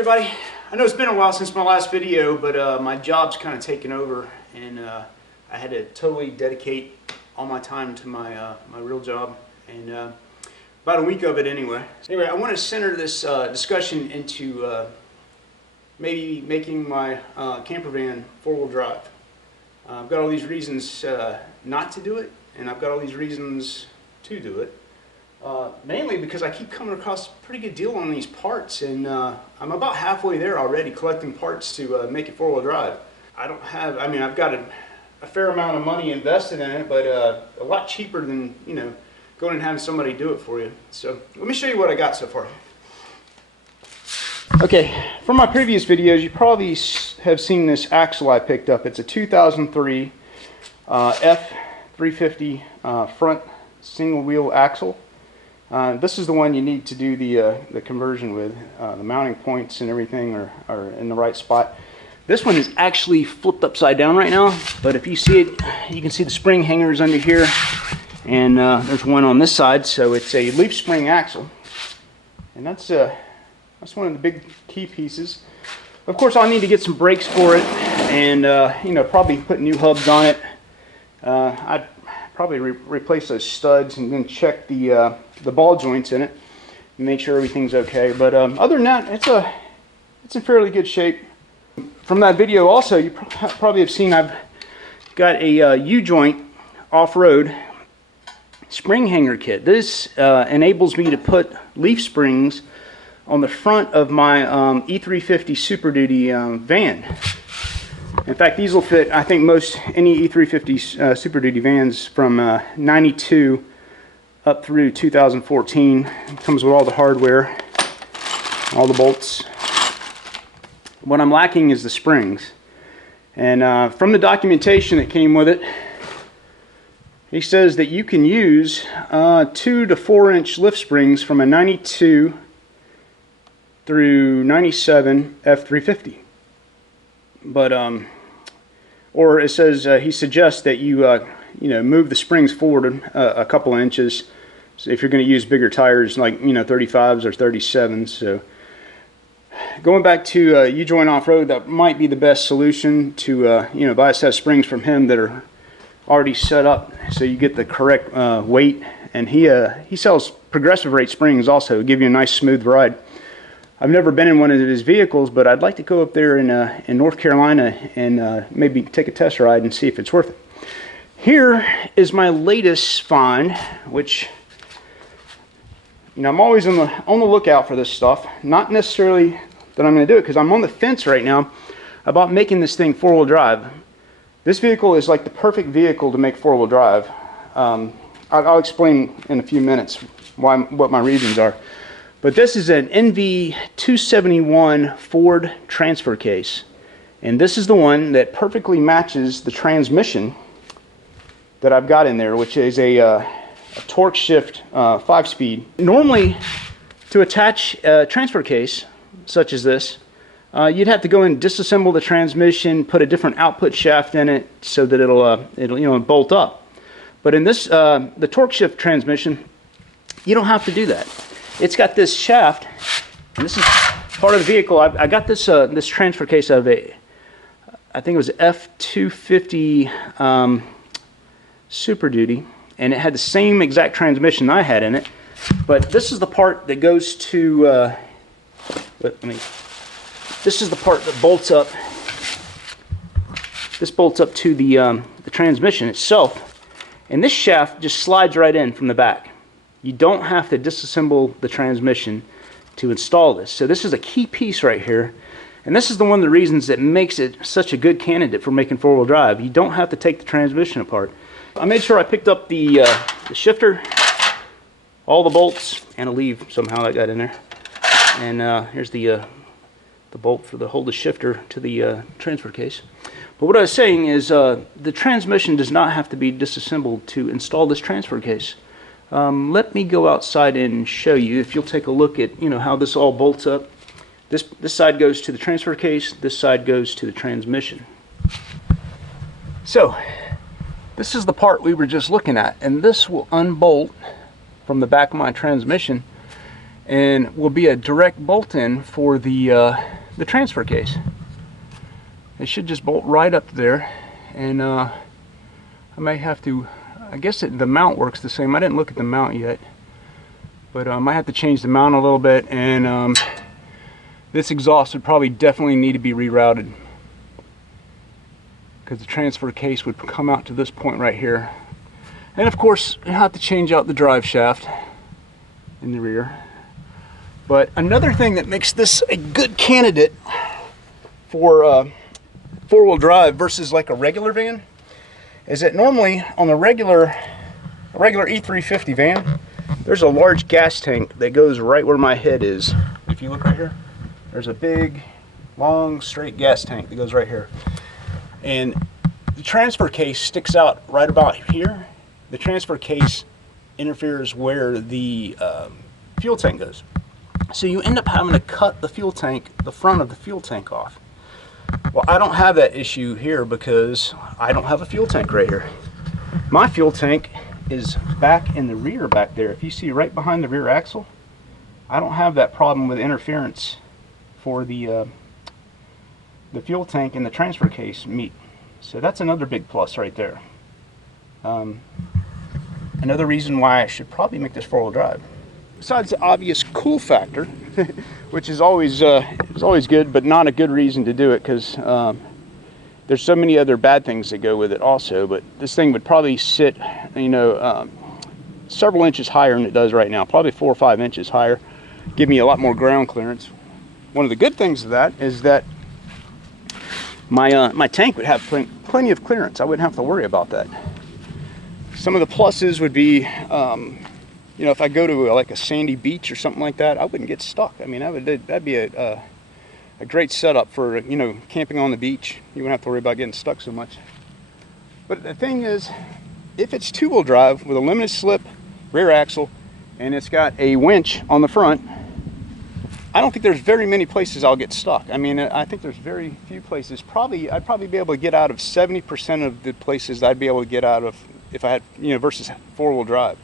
everybody. I know it's been a while since my last video, but my job's kind of taken over, and I had to totally dedicate all my time to my real job, and about a week of it anyway. Anyway, I want to center this discussion into maybe making my campervan four-wheel drive. I've got all these reasons not to do it, and I've got all these reasons to do it. Mainly because I keep coming across a pretty good deal on these parts, and I'm about halfway there already collecting parts to make it four-wheel drive. I've got a fair amount of money invested in it, but a lot cheaper than, going and having somebody do it for you. So let me show you what I got so far. Okay, from my previous videos, you probably have seen this axle I picked up. It's a 2003 F350 front single wheel axle. This is the one you need to do the conversion with. The mounting points and everything are in the right spot. This one is actually flipped upside down right now, but if you see it, you can see the spring hangers under here, and there's one on this side, so it's a leaf spring axle, and that's one of the big key pieces. Of course, I'll need to get some brakes for it, and probably put new hubs on it. I'd probably replace those studs and then check the ball joints in it and make sure everything's okay. But other than that, it's in fairly good shape. From that video also, you probably have seen I've got a U-joint off-road spring hanger kit. This enables me to put leaf springs on the front of my E350 Super Duty van. In fact, these will fit, I think, any E350 Super Duty vans from 92 up through 2014. It comes with all the hardware, all the bolts. What I'm lacking is the springs. And from the documentation that came with it, he says that you can use 2 to 4 inch lift springs from a 92 through 97 F350. But or it says he suggests that you move the springs forward a couple of inches, so if you're going to use bigger tires like 35s or 37s. So going back to U-joint off-road, that might be the best solution to buy a set of springs from him that are already set up so you get the correct weight. And he sells progressive rate springs also to give you a nice smooth ride. I've never been in one of his vehicles, but I'd like to go up there in North Carolina and maybe take a test ride and see if it's worth it. Here is my latest find, which I'm always on the lookout for this stuff. Not necessarily that I'm going to do it, because I'm on the fence right now about making this thing four-wheel drive. This vehicle is like the perfect vehicle to make four-wheel drive. I'll explain in a few minutes what my reasons are. But this is an NV271 Ford transfer case, and this is the one that perfectly matches the transmission that I've got in there, which is a torque shift 5-speed. Normally, to attach a transfer case such as this, you'd have to go and disassemble the transmission, put a different output shaft in it so that it'll bolt up. But in this the torque shift transmission, you don't have to do that. It's got this shaft, and this is part of the vehicle. I got this this transfer case out of I think it was F250 Super Duty, and it had the same exact transmission I had in it. But this is the part that goes to. This is the part that bolts up. This bolts up to the transmission itself, and this shaft just slides right in from the back. You don't have to disassemble the transmission to install this. So this is a key piece right here. And this is one of the reasons that makes it such a good candidate for making four-wheel drive. You don't have to take the transmission apart. I made sure I picked up the shifter, all the bolts, and a leave somehow that got in there. And here's the bolt for hold the shifter to the transfer case. But what I was saying is the transmission does not have to be disassembled to install this transfer case. Let me go outside and show you. If you'll take a look at how this all bolts up. This side goes to the transfer case, this side goes to the transmission. So this is the part we were just looking at, and this will unbolt from the back of my transmission, and will be a direct bolt-in for the transfer case. It should just bolt right up there, and I may have to, I guess the mount works the same. I didn't look at the mount yet, but I might have to change the mount a little bit, and this exhaust would probably definitely need to be rerouted, because the transfer case would come out to this point right here. And of course, you have to change out the drive shaft in the rear. But another thing that makes this a good candidate for four-wheel drive versus like a regular van is that normally on a regular E350 van, there's a large gas tank that goes right where my head is. If you look right here, there's a big, long, straight gas tank that goes right here. And the transfer case sticks out right about here. The transfer case interferes where the fuel tank goes. So you end up having to cut the fuel tank, the front of the fuel tank off. Well, I don't have that issue here because I don't have a fuel tank right here. My fuel tank is back in the rear back there. If you see right behind the rear axle, I don't have that problem with interference for the fuel tank and the transfer case meet. So that's another big plus right there. Another reason why I should probably make this four-wheel drive. Besides the obvious cool factor, which is always good, but not a good reason to do it, because there's so many other bad things that go with it also. But this thing would probably sit, you know, several inches higher than it does right now, probably 4 or 5 inches higher, give me a lot more ground clearance. One of the good things of that is that my tank would have plenty of clearance. I wouldn't have to worry about that. Some of the pluses would be, you know, if I go to like a sandy beach or something like that, I wouldn't get stuck. I mean, that'd be a great setup for, you know, camping on the beach. You wouldn't have to worry about getting stuck so much. But the thing is, if it's two-wheel drive with a limited slip rear axle and it's got a winch on the front, I don't think there's very many places I'll get stuck. I mean, I think there's very few places. I'd probably be able to get out of 70% of the places I'd be able to get out of if I had, you know, versus four-wheel drive.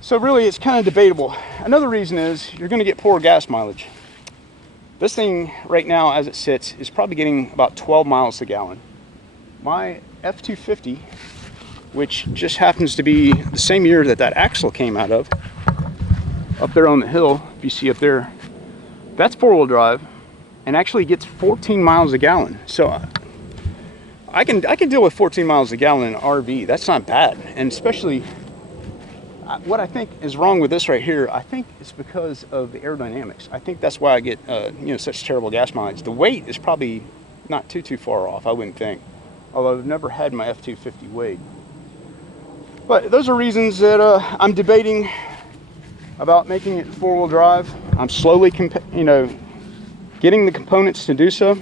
So really, it's kind of debatable. Another reason is you're going to get poor gas mileage. This thing right now, as it sits, is probably getting about 12 miles a gallon. My F250, which just happens to be the same year that axle came out of, up there on the hill, if you see up there, that's four-wheel drive, and actually gets 14 miles a gallon. So I can deal with 14 miles a gallon in an RV. That's not bad. And especially, what I think is wrong with this right here, I think it's because of the aerodynamics. I think that's why I get you know, such terrible gas mileage. The weight is probably not too far off, I wouldn't think. Although I've never had my F250 weighed. But those are reasons that I'm debating about making it four-wheel drive. I'm slowly, you know, getting the components to do so.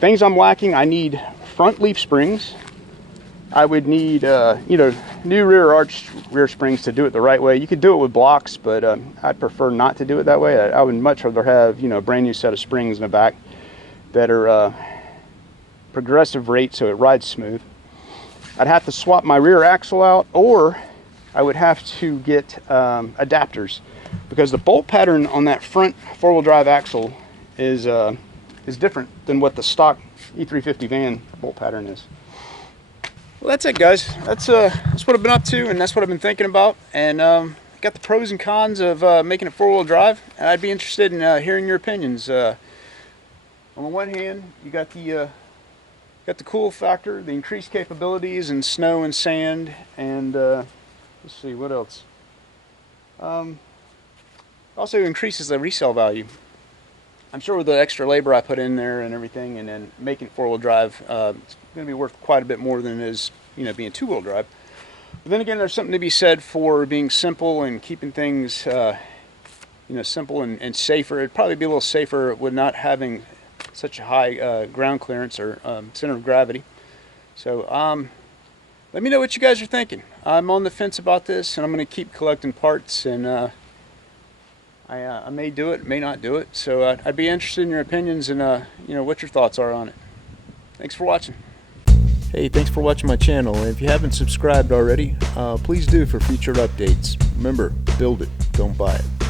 Things I'm lacking: I need front leaf springs. I would need, you know, new rear arch rear springs to do it the right way. You could do it with blocks, but I'd prefer not to do it that way. I would much rather have, you know, a brand new set of springs in the back that are progressive rate, so it rides smooth. I'd have to swap my rear axle out, or I would have to get adapters, because the bolt pattern on that front four-wheel drive axle is different than what the stock E350 van bolt pattern is. Well, that's it, guys. That's what I've been up to, and that's what I've been thinking about. And got the pros and cons of making it four-wheel drive. And I'd be interested in hearing your opinions. On the one hand, you got the cool factor, the increased capabilities in snow and sand, and let's see, what else? Also increases the resale value. I'm sure with the extra labor I put in there and everything, and then making four-wheel drive, it's going to be worth quite a bit more than it is, you know, being two-wheel drive. But then again, there's something to be said for being simple and keeping things, you know, simple and safer. It'd probably be a little safer with not having such a high ground clearance or center of gravity. So let me know what you guys are thinking. I'm on the fence about this, and I'm going to keep collecting parts, and I may do it, may not do it. So I'd be interested in your opinions and you know, what your thoughts are on it. Thanks for watching. Hey, thanks for watching my channel. If you haven't subscribed already, please do for future updates. Remember, build it, don't buy it.